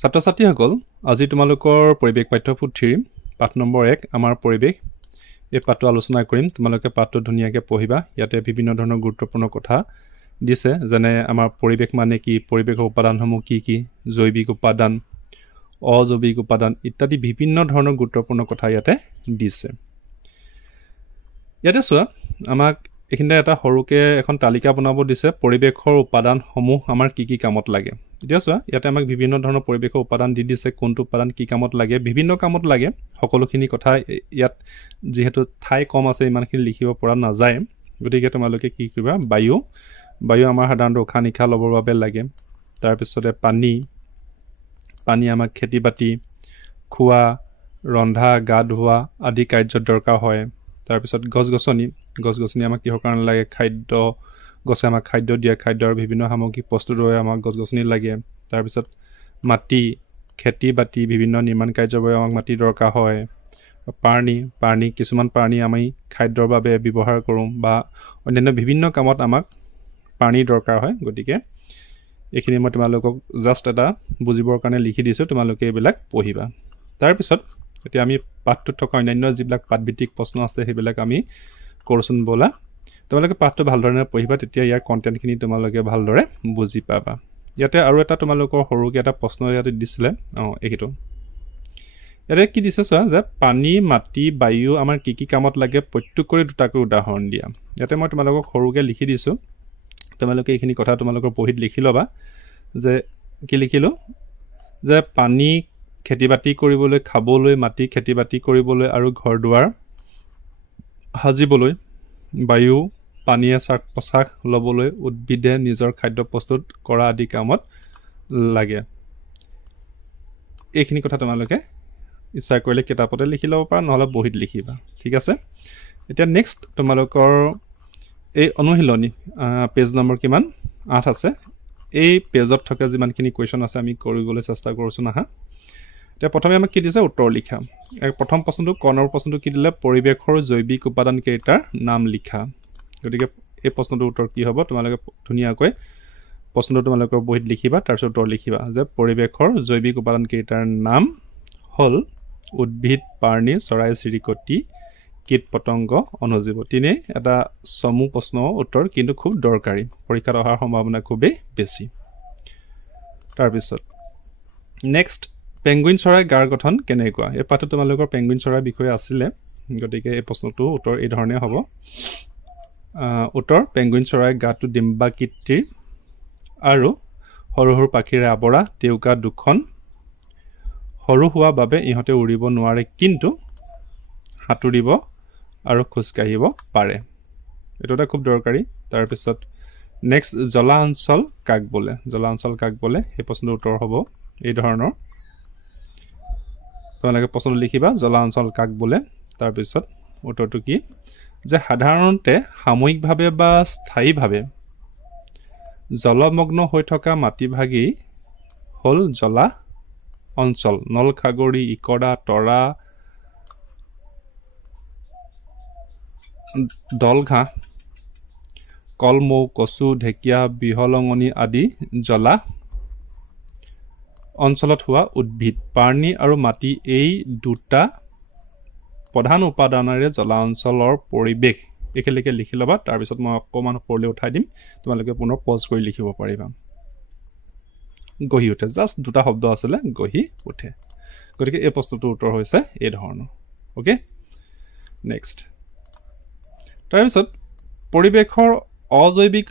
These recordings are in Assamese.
ছাত্ৰ ছাত্ৰীসকল আজি তোমালোকৰ পৰিৱেশ পাঠ্যপুথিৰ পাঠ নম্বৰ 1 আমাৰ পৰিৱেশ এই পাঠটো আলোচনা কৰিম তোমালোকে পাঠটো ধুনীয়াকৈ পঢ়িবা ইয়াতে বিভিন্ন ধৰণৰ গুৰুত্বপূৰ্ণ কথা দিছে যেনে আমাৰ পৰিৱেশ মানে কি পৰিৱেশৰ উপাদানসমূহ কি কি জৈৱিক উপাদান অজৈৱিক উপাদান ইত্যাদি বিভিন্ন ধৰণৰ গুৰুত্বপূৰ্ণ কথা ইয়াতে দিছে ইয়াতে চোৱা আমাক এখিনতে এটা সৰুকে এখন তালিকা বনাব দিছে পৰিৱেশৰ উপাদানসমূহ আমাৰ কি কি কামত লাগে এতিয়া চোৱা ইয়াতে আমাক বিভিন্ন ধৰণৰ পৰিৱেশৰ উপাদান দি দিছে কোনটো উপাদান কি কামত লাগে বিভিন্ন কামত লাগে সকলোখিনি কথা ইয়াত যেহেতু ঠাই কম আছে ইমানখিনি লিখিব পৰা নাযায় গতিকে তোমালোকে কি কৰিবা বায়ু আমাৰ সাধাৰণতে উশাহ নিশাহ ল'বৰ বাবে লাগে তাৰ পিছতে পানী আমাক খেতি বাতি খোৱা ৰন্ধা গা ধোৱা আদি কাৰ্যত দৰকাৰ হয় তাৰ পিছত গছ-গছনি আমাক কিহৰ কাৰণে লাগে খাদ্য গছে আমাক খাদ্য দিয়ে খাদ্যৰ বিভিন্ন সামগ্ৰী প্ৰস্তুত হৈ আমাক গছ-গছনি লাগে তাৰ পিছত মাটি খেতি বাতি বিভিন্ন নিৰ্মাণ কাৰ্যৰ বাবে আমাক মাটি দৰকাৰ হয় পানী কিছুমান পানী আমি খাদ্যৰ বাবে ব্যৱহাৰ কৰোঁ বা অন্যান্য বিভিন্ন কামত আমাক পানী দৰকাৰ হয় গতিকে এইখিনি মই তোমালোকক জাষ্ট এটা বুজিবৰ কাৰণে লিখি দিছোঁ তোমালোকে এইবিলাক পঢ়িবা তাৰ পিছত এতিয়া আমি পাঠটোত থকা অন্যান্য যিবিলাক পাঠভিত্তিক প্ৰশ্ন আছে সেইবিলাক আমি কৰোচোন বলা তোমালোকে পাঠটো ভালদৰে পঢ়িবা তেতিয়া ইয়াৰ কন্টেন্টখিনি তোমালোকে ভালদৰে বুজি পাবা ইয়াতে আৰু এটা তোমালোকৰ সৰুকৈ এটা প্ৰশ্ন ইয়াতে দিছিলে এইটো ইয়াতে কি দিছে চোৱা যে পানী মাটি বায়ু আমাৰ কি কি কামত লাগে প্ৰত্যেকৰে দুটাকৈ উদাহৰণ দিয়া ইয়াতে মই তোমালোকক সৰুকৈ লিখি দিছোঁ তোমালোকে এইখিনি কথা তোমালোকৰ বহিত লিখি ল'বা যে কি লিখিলোঁ যে পানী খেতি বাতি কৰিবলৈ খাবলৈ মাটি খেতি বাতি কৰিবলৈ আৰু ঘৰ দুৱাৰ সাজিবলৈ বায়ু পানীয়ে শ্বাস প্ৰশ্বাস ল'বলৈ উদ্ভিদে নিজৰ খাদ্য প্ৰস্তুত কৰা আদি কামত লাগে এইখিনি কথা তোমালোকে ইচ্ছা কৰিলে কিতাপতে লিখি ল'ব পাৰা নহ'লে বহিত লিখিবা ঠিক আছে এতিয়া নেক্সট তোমালোকৰ এই অনুশীলনী পেজ নম্বৰ কিমান 8 আছে এই পেজত থকা যিমানখিনি কুৱেশ্যন আছে আমি কৰিবলৈ চেষ্টা কৰোঁচোন আহা এতিয়া প্ৰথমে আমাক কি দিছে উত্তৰ লিখা প্ৰথম প্ৰশ্নটো কৰ্ণৰ প্ৰশ্নটো কি দিলে পৰিৱেশৰ জৈৱিক উপাদান কেইটাৰ নাম লিখা গতিকে এই প্ৰশ্নটোৰ উত্তৰ কি হ'ব তোমালোকে ধুনীয়াকৈ প্ৰশ্নটো তোমালোকৰ বহিত লিখিবা তাৰপিছত উত্তৰ লিখিবা যে পৰিৱেশৰ জৈৱিক উপাদান কেইটাৰ নাম হ'ল উদ্ভিদ প্ৰাণী চৰাই চিৰিকটি কীট পতংগ অনুজীৱ তিনে এটা চমু প্ৰশ্নৰ উত্তৰ কিন্তু খুব দৰকাৰী পৰীক্ষাত অহাৰ সম্ভাৱনা খুবেই বেছি তাৰপিছত নেক্সট পেঙ্গুইন চৰাই গাৰ গঠন কেনেকুৱা এই পাঠটো তোমালোকৰ পেঙ্গুইন চৰাইৰ বিষয়ে আছিলে গতিকে এই প্ৰশ্নটো উত্তৰ এই ধৰণে হ'ব উত্তৰ পেঙ্গুইন চৰাই গাটো ডিম্বাকৃতিৰ আৰু সৰু সৰু পাখিৰে আৱৰা তেওকা দুখন সৰু হোৱা বাবে ইহঁতে উৰিব নোৱাৰে কিন্তু হাতুৰিব আৰু খোজ কাঢ়িব পাৰে এইটো এটা খুব দৰকাৰী তাৰপিছত নেক্সট জলা অঞ্চল কাক বোলে এই প্ৰশ্নটোৰ উত্তৰ হ'ব এই ধৰণৰ তোমালোকে প্ৰশ্ন লিখিবা জলা অঞ্চল কাক বোলে তাৰপিছত উত্তৰটো কি যে সাধাৰণতে সাময়িকভাৱে বা স্থায়ীভাৱে জলমগ্ন হৈ থকা মাটিভাগী হ'ল জলা অঞ্চল নলখাগৰি ইকৰা তৰা দলঘাঁহ কলমৌ কচু ঢেকীয়া বিহলঙনি আদি জলা অঞ্চলত হোৱা উদ্ভিদ প্ৰাণী আৰু মাটি এই দুটা প্ৰধান উপাদানেৰে জলা অঞ্চলৰ পৰিৱেশ একেলগে লিখি ল'বা তাৰপিছত মই অকণমান ওপৰলৈ উঠাই দিম তোমালোকে পুনৰ পজ কৰি লিখিব পাৰিবা গঢ়ি উঠে জাষ্ট দুটা শব্দ আছিলে গঢ়ি উঠে গতিকে এই প্ৰশ্নটোৰ উত্তৰ হৈছে এই ধৰণৰ ওকে নেক্সট তাৰপিছত পৰিৱেশৰ অজৈৱিক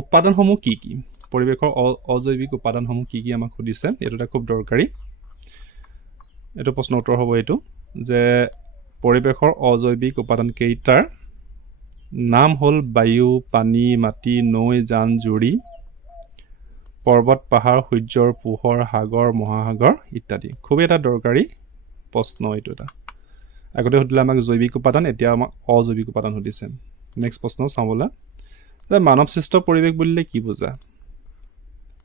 উপাদানসমূহ কি কি পৰিৱেশৰ অজৈৱিক উপাদানসমূহ কি কি আমাক সুধিছে এইটো এটা খুব দৰকাৰী এইটো প্ৰশ্নৰ উত্তৰ হ'ব এইটো যে পৰিৱেশৰ অজৈৱিক উপাদান কেইটাৰ নাম হ'ল বায়ু পানী মাটি নৈ জান জুৰি পৰ্বত পাহাৰ সূৰ্যৰ পোহৰ সাগৰ মহাসাগৰ ইত্যাদি খুব এটা দৰকাৰী প্ৰশ্ন এইটো এটা আগতে সুধিলে আমাক জৈৱিক উপাদান এতিয়া আমাক অজৈৱিক উপাদান সুধিছে নেক্সট প্ৰশ্ন চাবলৈ যে মানৱ সৃষ্ট পৰিৱেশ বুলিলে কি বুজা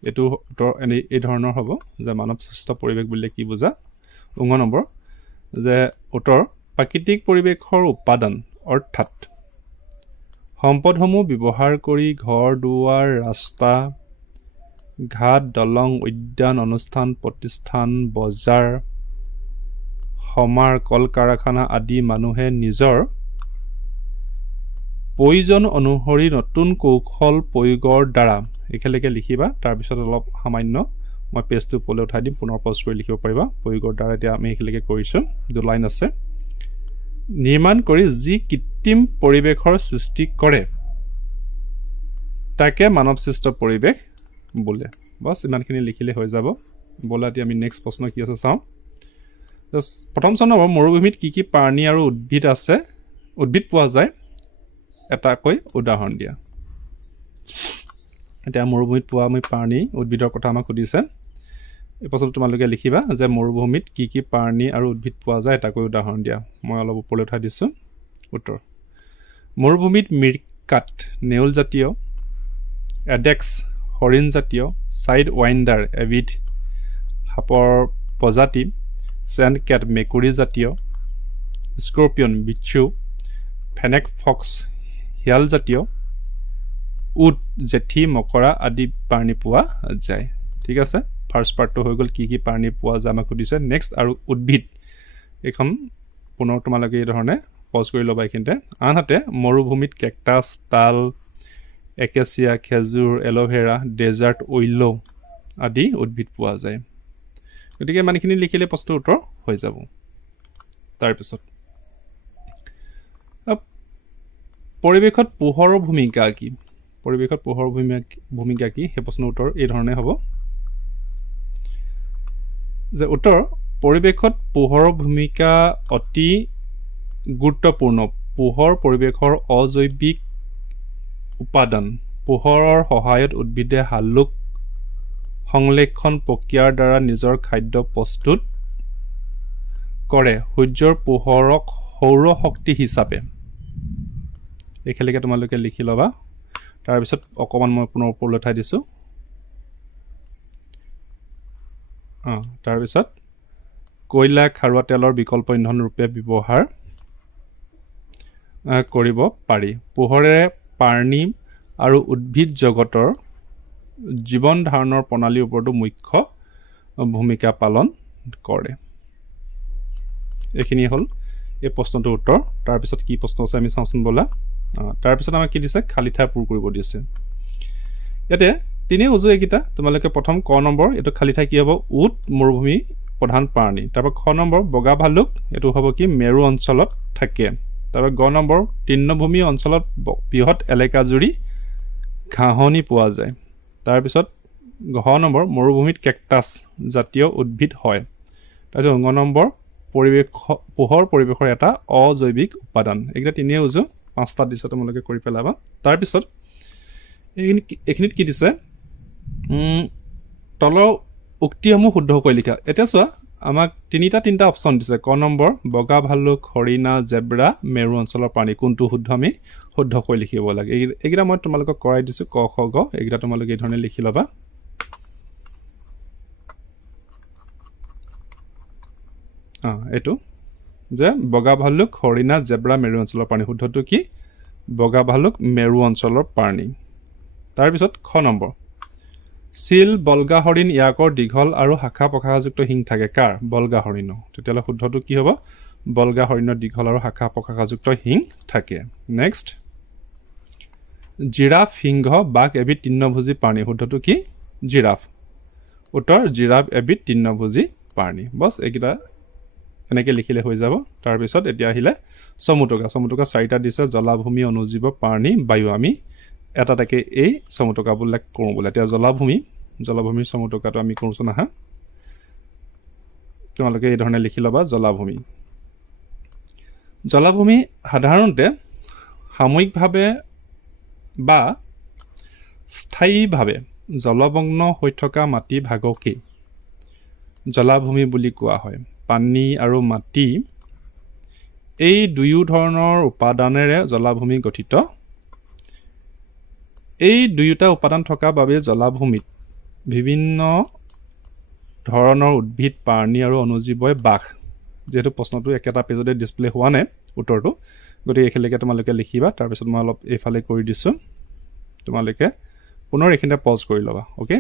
এইটো উত্তৰ এই ধৰণৰ হ'ব যে মানৱ সৃষ্ট পৰিৱেশ বুলিলে কি বুজা 9 নম্বৰ যে উত্তৰ প্ৰাকৃতিক পৰিৱেশৰ উপাদান অৰ্থাৎ সম্পদসমূহ ব্যৱহাৰ কৰি ঘৰ দুৱাৰ ৰাস্তা ঘাট দলং উদ্যান অনুষ্ঠান প্ৰতিষ্ঠান বজাৰ সমাৰ কল কাৰখানা আদি মানুহে নিজৰ প্ৰয়োজন অনুসৰি নতুন কৌশল প্ৰয়োগৰ দ্বাৰা একেলগে লিখিবা তাৰ পিছত অলপ সামান্য মই পেজটো পলে উঠাই দিম পুনৰ পজ কৰি লিখিব পাৰিবা প্ৰয়োগৰ দ্বাৰা এতিয়া আমি একেলগে কৰিছো দু লাইন আছে নিৰ্মাণ কৰি যি কৃত্ৰিম পৰিৱেশৰ সৃষ্টি কৰে তাকে মানৱ সৃষ্ট পৰিৱেশ বোলে বস ইমানখিনি লিখিলে হৈ যাব বলাটি আমি নেক্সট প্ৰশ্ন কি আছে চাও প্ৰথম নম্বৰ মৰুভূমিত কি কি প্ৰাণী আৰু উদ্ভিদ আছে উদ্ভিদ পোৱা যায় এটাকৈ উদাহৰণ দিয়া এতিয়া মৰুভূমিত পোৱা আমি প্ৰাণী উদ্ভিদৰ কথা আমাক সুধিছে এই প্ৰশ্নটো তোমালোকে লিখিবা যে মৰুভূমিত কি কি প্ৰাণী আৰু উদ্ভিদ পোৱা যায় এটাকৈ উদাহৰণ দিয়া মই অলপ ওপৰলৈ উঠাই দিছো উত্তৰ মৰুভূমিত মিৰকাট নেউল জাতীয় এডেক্স হৰিণ জাতীয় সাইড ওয়াইন্ডাৰ এবিড হাপৰ প্ৰজাতি স্যান্ড ক্যাট মেকুৰী জাতীয় স্কৰ্পিয়ন বিচ্ছু ফেনেক ফক্স হিয়াল জাতীয় উট জেঠি মকৰা আদি প্ৰাণী পোৱা যায় ঠিক আছে ফাৰ্স্ট পাৰ্টটো হৈ গল কি কি প্ৰাণী পোৱা যায় আমাক সুধিছে নেক্সট আৰু উদ্ভিদ এখন পুনৰ তোমালোকে এই ধৰণে পজ কৰি লবা এইখিনতে আনহাতে মৰুভূমিত কেকটাছ তাল একেচিয়া খেজুৰ এলোভেৰা ডেজাৰ্ট ওইলো আদি উদ্ভিদ পোৱা যায় গতিকে মানখিনি লিখিলে প্ৰশ্নৰ উত্তৰ হৈ যাব তাৰ পিছত পৰিৱেশত পোহৰৰ ভূমিকা কি পৰিৱেশত পোহৰৰ ভূমিকা কি হে প্ৰশ্নৰ উত্তৰ এই ধৰণে হ'ব যে উত্তৰ পৰিৱেশত পোহৰৰ ভূমিকা অতি গুৰুত্বপূৰ্ণ পোহৰ পৰিৱেশৰ অজৈবিক উপাদান পোহৰৰ সহায়ত উদ্ভিদে হালুক সংলেক্ষণ প্ৰক্ৰিয়াৰ দ্বাৰা নিজৰ খাদ্য প্ৰস্তুত কৰে সূৰ্যৰ পোহৰক সৌৰ শক্তি হিচাপে একেলগে তোমালোকে লিখি লবা তাৰ পিছত অকমান মই পুনৰ ওপৰলৈ উঠাই দিছো তাৰ পিছত কয়লা খাৰুৱা তেলৰ বিকল্প ইন্ধন ৰূপে ব্যৱহাৰ কৰিব পাৰি পোহৰেৰে প্ৰাণী আৰু উদ্ভিদ জগতৰ জীৱন ধাৰণৰ প্ৰণালীৰ ওপৰতো মুখ্য ভূমিকা পালন কৰে এখিনি হল এই প্ৰশ্নটোৰ উত্তৰ তাৰ পিছত কি প্ৰশ্ন আছে আমি চাওঁচোন বলা তাৰ পিছত আমাক কি দিছে খালি ঠাই পূৰ কৰিব দিছে ইয়াতে তিনি উজু একিটা তোমালোকে প্ৰথম ক নম্বৰ এটো খালি ঠাই কি হ'ব উট মৰুভূমি প্ৰধান প্ৰাণী তাৰপৰ খ নম্বৰ বগা ভালুক এটো হ'ব কি মেৰু অঞ্চলত থাকে তাৰপৰ গ নম্বৰ তৃণভূমি অঞ্চলত বৃহৎ এলেকা জুৰি ঘাঁহনি পোৱা যায় তাৰ পিছত ঘ নম্বৰ মৰুভূমিত কেকটাছ জাতীয় উদ্ভিদ হয় তাৰ পিছত গ নম্বৰ পোহৰ পৰিৱেশৰ এটা অজৈবিক উপাদান এইটা তিনি উজু পাঁচটা দিছে তোমালোকে কৰি পেলাবা তাৰ পিছত এইখিনিত কি দিছে তলৰ উক্তিসমূহ শুদ্ধকৈ লিখা এটা চোৱা আমাক তিনিটা অপচন দিছে ক নম্বৰ বগা ভালুক হৰিণা জেব্ৰা মেৰু অঞ্চলৰ প্ৰাণী কোনটো শুদ্ধ আমি শুদ্ধকৈ লিখিব লাগে এইগিটা মই তোমালোকক কৰাই দিছো ক খ গ এইগিটা তোমালোকে এই ধৰণে লিখি লবা এটো যে বগা ভালুক হৰিণা জেব্ৰা মেৰু অঞ্চলৰ প্ৰাণী শুদ্ধটো কি বগা ভালুক মেৰু অঞ্চলৰ প্ৰাণী তাৰ পিছত খ নম্বৰ সিল বলগা হৰিণ ইয়াকৰ দীঘল আৰু শাখা প্ৰশাখাযুক্ত হিং থাকে কাৰ বলগা হৰিণ তেতিয়ালে শুদ্ধটো কি হ'ব বলগা হৰিণৰ দীঘল আৰু শাখা প্ৰশাখাযুক্ত হিং থাকে নেক্সট জিৰাফ সিংহ বাঘ এবিধ তৃণভোজী প্ৰাণী শুদ্ধটো কি জিৰাফ উত্তৰ জিৰাফ এবিধ তৃণভোজী প্ৰাণী বস এইকিটা এনেকৈ লিখিলে হৈ যাব তাৰ পিছত এতিয়া আহিলে সমুটকা চাৰিটা দিছে জলাভূমি অনুজীৱ প্ৰাণী বায়ু আমি এটা তাকে এই সমুটকাবিলাক কৰোঁ বলে এতিয়া জলাভূমিৰ সমুটকাটো আমি কৰোঁচোন আহা তোমালোকে এই ধৰণে লিখি ল'বা জলাভূমি সাধাৰণতে সাময়িকভাৱে বা স্থায়ীভাৱে জলমগ্ন হৈ থকা মাটি ভাগকে জলাভূমি বুলি কোৱা হয় পানী আৰু মাটি এই দুয়ো ধৰণৰ উপাদানেৰে জলাভূমি গঠিত এই দুয়োটা উপাদান থকা বাবে জলাভূমিত বিভিন্ন ধৰণৰ উদ্ভিদ প্ৰাণী আৰু অনুজীৱই বাস যেহেতু প্ৰশ্নটো একেটা পেজতে ডিসপ্লে হোৱা নাই উত্তৰটো গতিকে একেলগে তোমালোকে লিখিবা তাৰ পিছত মই অলপ এইফালে কৰি দিছো তোমালোকে পুনৰ এখিনতে পজ কৰি লবা ওকে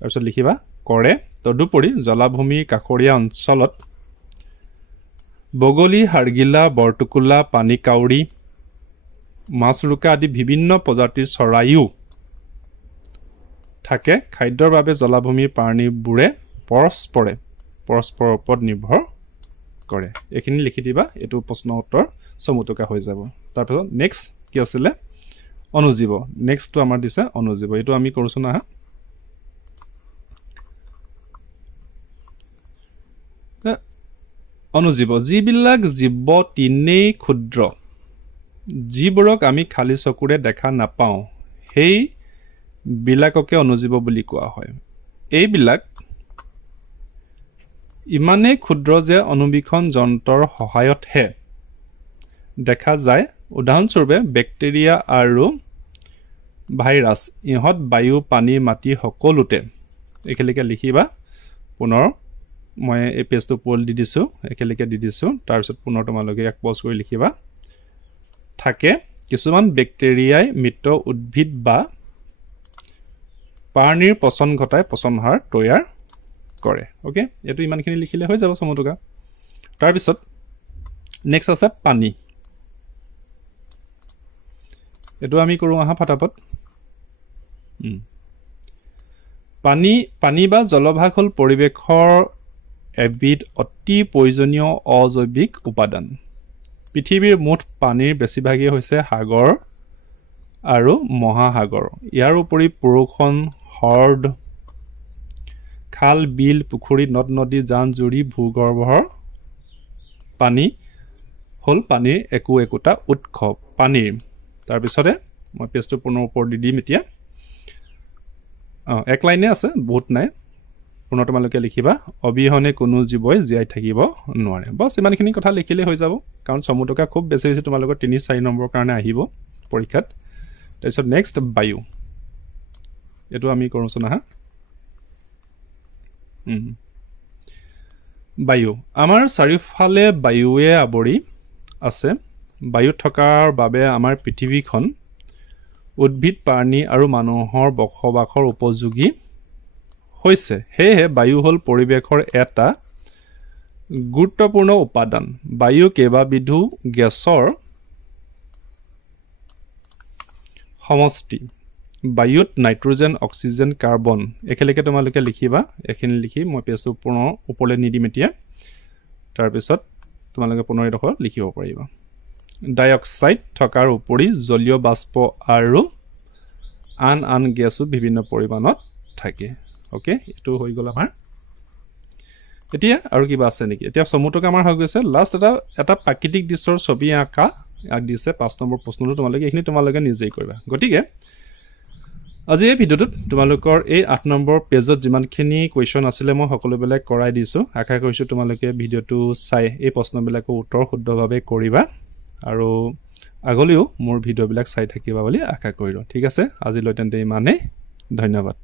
তাৰপিছত লিখিবা কৰে তদুপৰি জলাভূমিৰ কাষৰীয়া অঞ্চলত বগলী হাৰগিলা বৰটুকুলা পানী কাউৰী মাছৰুকা আদি বিভিন্ন প্ৰজাতিৰ চৰাইও থাকে খাদ্যৰ বাবে জলাভূমিৰ প্ৰাণীবোৰে পৰস্পৰৰ ওপৰত নিৰ্ভৰ কৰে এইখিনি লিখি দিবা এইটো প্ৰশ্ন উত্তৰ চমুটুকা হৈ যাব তাৰপিছত নেক্সট কি আছিলে অনুজীৱ নেক্সটটো আমাৰ দিছে অনুজীৱ এইটো আমি কৰোছো না অনুজীৱ যিবিলাক জীৱ তিনেই ক্ষুদ্ৰ যিবোৰক আমি খালি চকুৰে দেখা নাপাওঁ সেই বিলাককে অনুজীৱ বুলি কোৱা হয় এইবিলাক ইমানেই ক্ষুদ্ৰ যে অনুবীক্ষণ যন্ত্ৰৰ সহায়তহে দেখা যায় উদাহৰণস্বৰূপে বেক্টেৰিয়া আৰু ভাইৰাছ ইহঁত বায়ু পানী মাটি সকলোতে একেলগে লিখিবা পুনৰ মই এই পেজটো পোল দি দিছো একেলগে দি দিছো তাৰপিছত পুনৰ তোমালোকে এক পজ কৰি লিখিবা থাকে কিছুমান বেক্টেৰিয়াই মৃত উদ্ভিদ বা প্ৰাণীৰ পচন ঘটাই পচনহাৰ তৈয়াৰ কৰে ওকে এটো ইমানখিনি লিখিলে হৈ যাব সমতুকা তাৰপিছত নেক্সট আছে পানী এটো আমি কৰো আহা ফটাফট পানী বা জলভাগ হল পৰিবেশৰ এবিধ অতি প্ৰয়োজনীয় অজৈবিক উপাদান পৃথিৱীৰ মুঠ পানীৰ বেছিভাগই হৈছে সাগৰ আৰু মহাসাগৰ ইয়াৰ উপৰি বৰষুণ হ্ৰদ খাল বিল পুখুৰী নদ নদী জান জুৰি ভূগৰ্ভৰ পানী হল পানীৰ একোটা উৎস পানীৰ তাৰ পিছতে মই পেজটো পুনৰ ওপৰ দি দিম এতিয়া এক লাইনে আছে বহুত নাই পুনৰ তোমালোকে লিখিবা অবিহনে কোনো জীৱই জীয়াই থাকিব নোৱাৰে বস ইমানখিনি কথা লিখিলে হৈ যাব কাৰণ সমুটকা খুব বেছি বেছি তোমালোকৰ 3-4 নম্বৰ কাৰণে আহিব পৰীক্ষাত তাৰপিছত নেক্সট বায়ু এটো আমি কৰোছো না বায়ু আমাৰ চাৰিওফালে বায়ুৱে আৱৰি আছে বায়ু থকাৰ বাবে আমাৰ পৃথিৱীখন উদ্ভিদ প্ৰাণী আৰু মানুহৰ বসবাসৰ উপযোগী হৈছে হেহে বায়ু হল পৰিবেশৰ এটা গুৰুত্বপূৰ্ণ উপাদান বায়ু কেইবাবিধো গেছৰ সমষ্টি বায়ুত নাইট্ৰজেন অক্সিজেন কাৰ্বন একেলগে তোমালোকে লিখিবা এখিনি লিখি মই পেজটো পুনৰ ওপৰলে নিদিম এতিয়া তাৰ পিছত তোমালোকে পুনৰ এডখ লিখিব পাৰিবা ডাইঅক্সাইড থকাৰ উপৰি জলীয় বাষ্প আৰু আন গেছও বিভিন্ন পৰিমাণত থাকে ওকে এটো হৈ গল আমাৰ এতিয়া আৰু কিবা আছে নেকি এতিয়া সমুটক আমাৰ হৈ গৈছে লাষ্ট এটা প্ৰাকৃতিক দৃশ্যৰ ছবি আঁকা দিছে 5 নম্বৰ প্ৰশ্নটো তোমালোকে এখিনি তোমালোকে নিজেই কৰিবা গটিকে আজি এই ভিডিওটোত তোমালোকৰ এই 8 নম্বৰ পেজত যিমানখিনি কোৱেশ্চন আছিল মই সকলোবিলাক কৰাই দিছো আশা কৰিছো তোমালোকে ভিডিওটো চাই এই প্ৰশ্নবিলাকৰ উত্তৰ শুদ্ধভাৱে কৰিবা আৰু আগলৈও মোৰ ভিডিওবিলাক চাই থাকিবা বুলি আশা কৰিলো ঠিক আছে আজিলৈ তেন্তে ইমানেই ধন্যবাদ